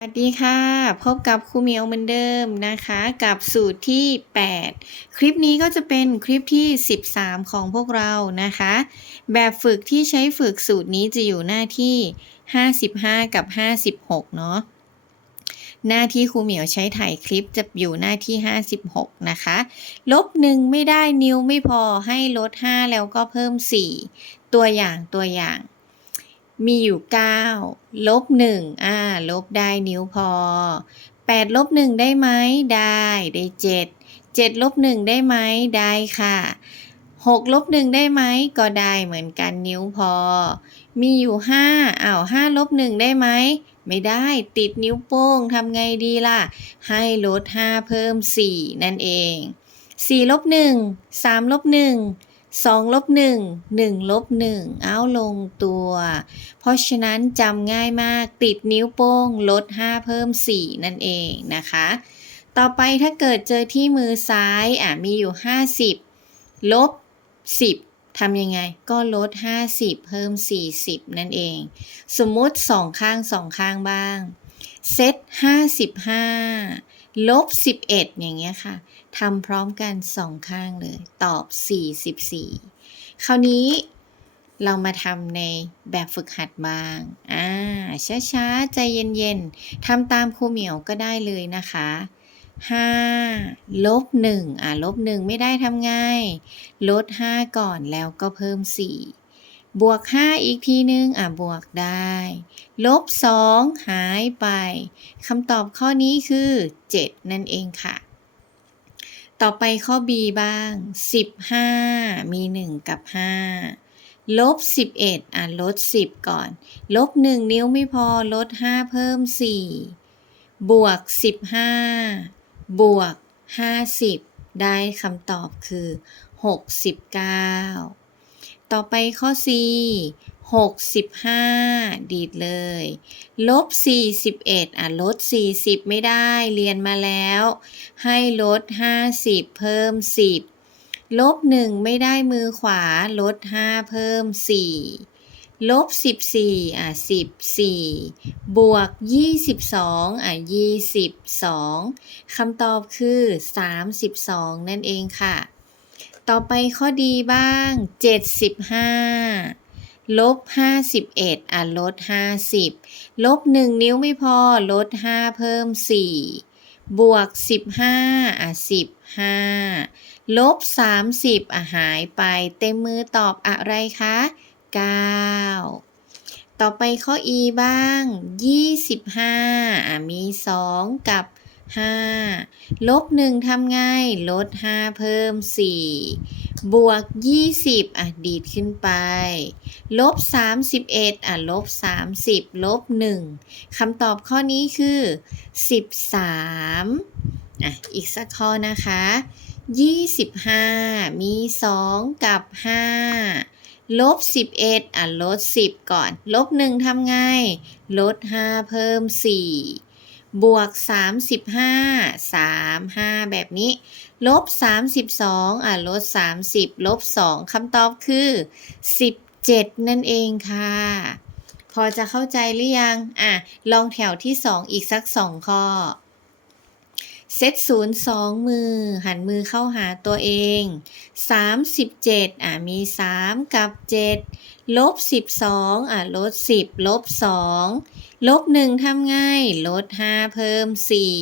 สวัสดีค่ะ พบกับครูเมียวเหมือนเดิมนะคะ กับสูตรที่ 8 คลิปนี้ก็จะเป็นคลิปที่ 13 ของพวกเรานะคะ แบบฝึกที่ใช้ฝึกสูตรนี้จะอยู่หน้าที่ 55 กับ 56 เนาะหน้าที่ครูเหมียวใช้ถ่ายคลิปจะอยู่หน้าที่ 56 นะคะ ลบ 1 ไม่ได้นิ้วไม่พอให้ลด 5 แล้วก็เพิ่ม 4 ตัวอย่างตัวอย่าง มีอยู่ 9 ลบ 1 อ่า ลบได้นิ้วพอ 8 ลบ 1 ได้ไหม ได้ ได้ 7 7 ลบ 1 ได้ไหม ได้ค่ะ 6 ลบ 1 ได้ไหม ก็ได้เหมือนกันนิ้วพอ มีอยู่ 5อ้าว5ลบ 1 ได้ไหม ไม่ได้ ติดนิ้วโป้งทำไงดีล่ะ ให้ลด 5 เพิ่ม 4 นั่นเอง4ลบ1 3ลบ1 2ลบ1 1ลบ1เอาลงตัว เพราะฉะนั้นจำง่ายมากติดนิ้วโป้งลด 5 เพิ่ม 4 นั่นเองนะคะ ต่อไปถ้าเกิดเจอที่มือซ้ายอะมีอยู่ 50 ลบ 10ทำยังไง ก็ลด 50 เพิ่ม 40 นั่นเอง สมมติสองข้างสองข้างบ้าง เซต55 ลบ11อย่างเงี้ยค่ะทำพร้อมกันสองข้างเลย ตอบ44คราวนี้เรามาทำในแบบฝึกหัดบ้าง อ่า ช้าๆ ใจเย็นๆ ทำตามครูเหมียวก็ได้เลยนะคะ5ลบ1อ่าลบ1ไม่ได้ทำไงลด5ก่อนแล้วก็เพิ่ม4 บวก 5 อีกทีนึง อ่าบวกได้ ลบ 2 หายไปคำตอบข้อนี้คือ 7 นั่นเองค่ะ ต่อไปข้อ B บ้าง 15 มี 1 กับ 5 ลบ 11 อะ ลด 10 ก่อน ลบ 1 นิ้วไม่พอ ลด 5 เพิ่ม 4 บวก 15 บวก 50 ได้คำตอบคือ 69 ต่อไปข้อ C 65 ดีดเลย ลบ 41 อะ ลด 40 ไม่ได้ เรียนมาแล้ว ให้ลด 50 เพิ่ม 10 ลบ 1 ไม่ได้มือขวา ลด 5 เพิ่ม 4 ลบ 14 อะ 14 บวก 22 อะ 22 คำตอบคือ 32 นั่นเองค่ะ ต่อไปข้อดีบ้าง 75 ลบ 51อะลด 50 ลบ 1 นิ้วไม่พอ ลด 5 เพิ่ม 4 บวก 15อะ15 ลบ 30อะหายไป เต็มมือตอบอะไรคะ 9ต่อไปข้อ E บ้าง 25อะมี 2 กับ 5ลบ1ทำไงลด 5 เพิ่ม 4 บวก 20 อะ ดีดขึ้นไป ลบ 31 อะ ลบ 30 ลบ 1คำตอบข้อนี้คือ 13 อะ อีกสักข้อนะคะ 25 มี 2 กับ 5 ลบ 11 อะ ลด 10 ก่อน ลบ 1ทำไง ลด 5 เพิ่ม 4 บวก 35 3 5 แบบนี้ ลบ 32อะลด 30 ลบ 2คำตอบคือ 17 นั่นเองค่ะ พอจะเข้าใจหรือยัง อะ ลองแถวที่ 2 อีกสัก 2 ข้อ เซตศูนย์สองมือ หันมือเข้าหาตัวเอง 37 อะ มี 3 กับ 7 ลบ 12 อะ ลด 10 ลบ 2 ลบหนึ่งทำง่าย ลดห้าเพิ่มสี่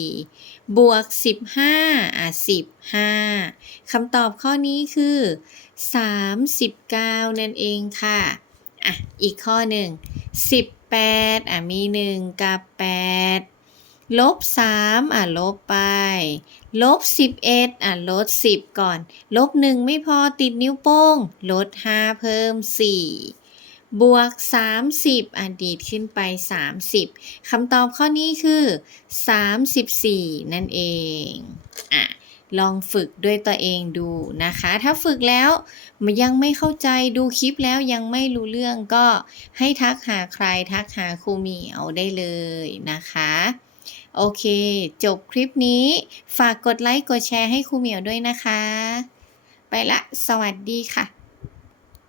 บวกสิบห้าอะสิบห้าคำตอบข้อนี้คือสามสิบเก้านั่นเองค่ะอะอีกข้อหนึ่งสิบแปดอะมีหนึ่งกับแปดลบสามอะลบไป ลบสิบเอ็ดอะลดสิบก่อน ลบหนึ่งไม่พอติดนิ้วโป้ง ลดห้าเพิ่มสี่ บวก 30 อดีดขึ้นไป 30 คำตอบข้อนี้คือ 34 นั่นเองอะลองฝึกด้วยตัวเองดูนะคะ ถ้าฝึกแล้วมันยังไม่เข้าใจดูคลิปแล้วยังไม่รู้เรื่องก็ให้ทักหาใครทักหาครูเหมียวได้เลยนะคะ โอเค จบคลิปนี้ ฝากกดไลค์กดแชร์ให้ครูเหมียวด้วยนะคะ ไปละ สวัสดีค่ะ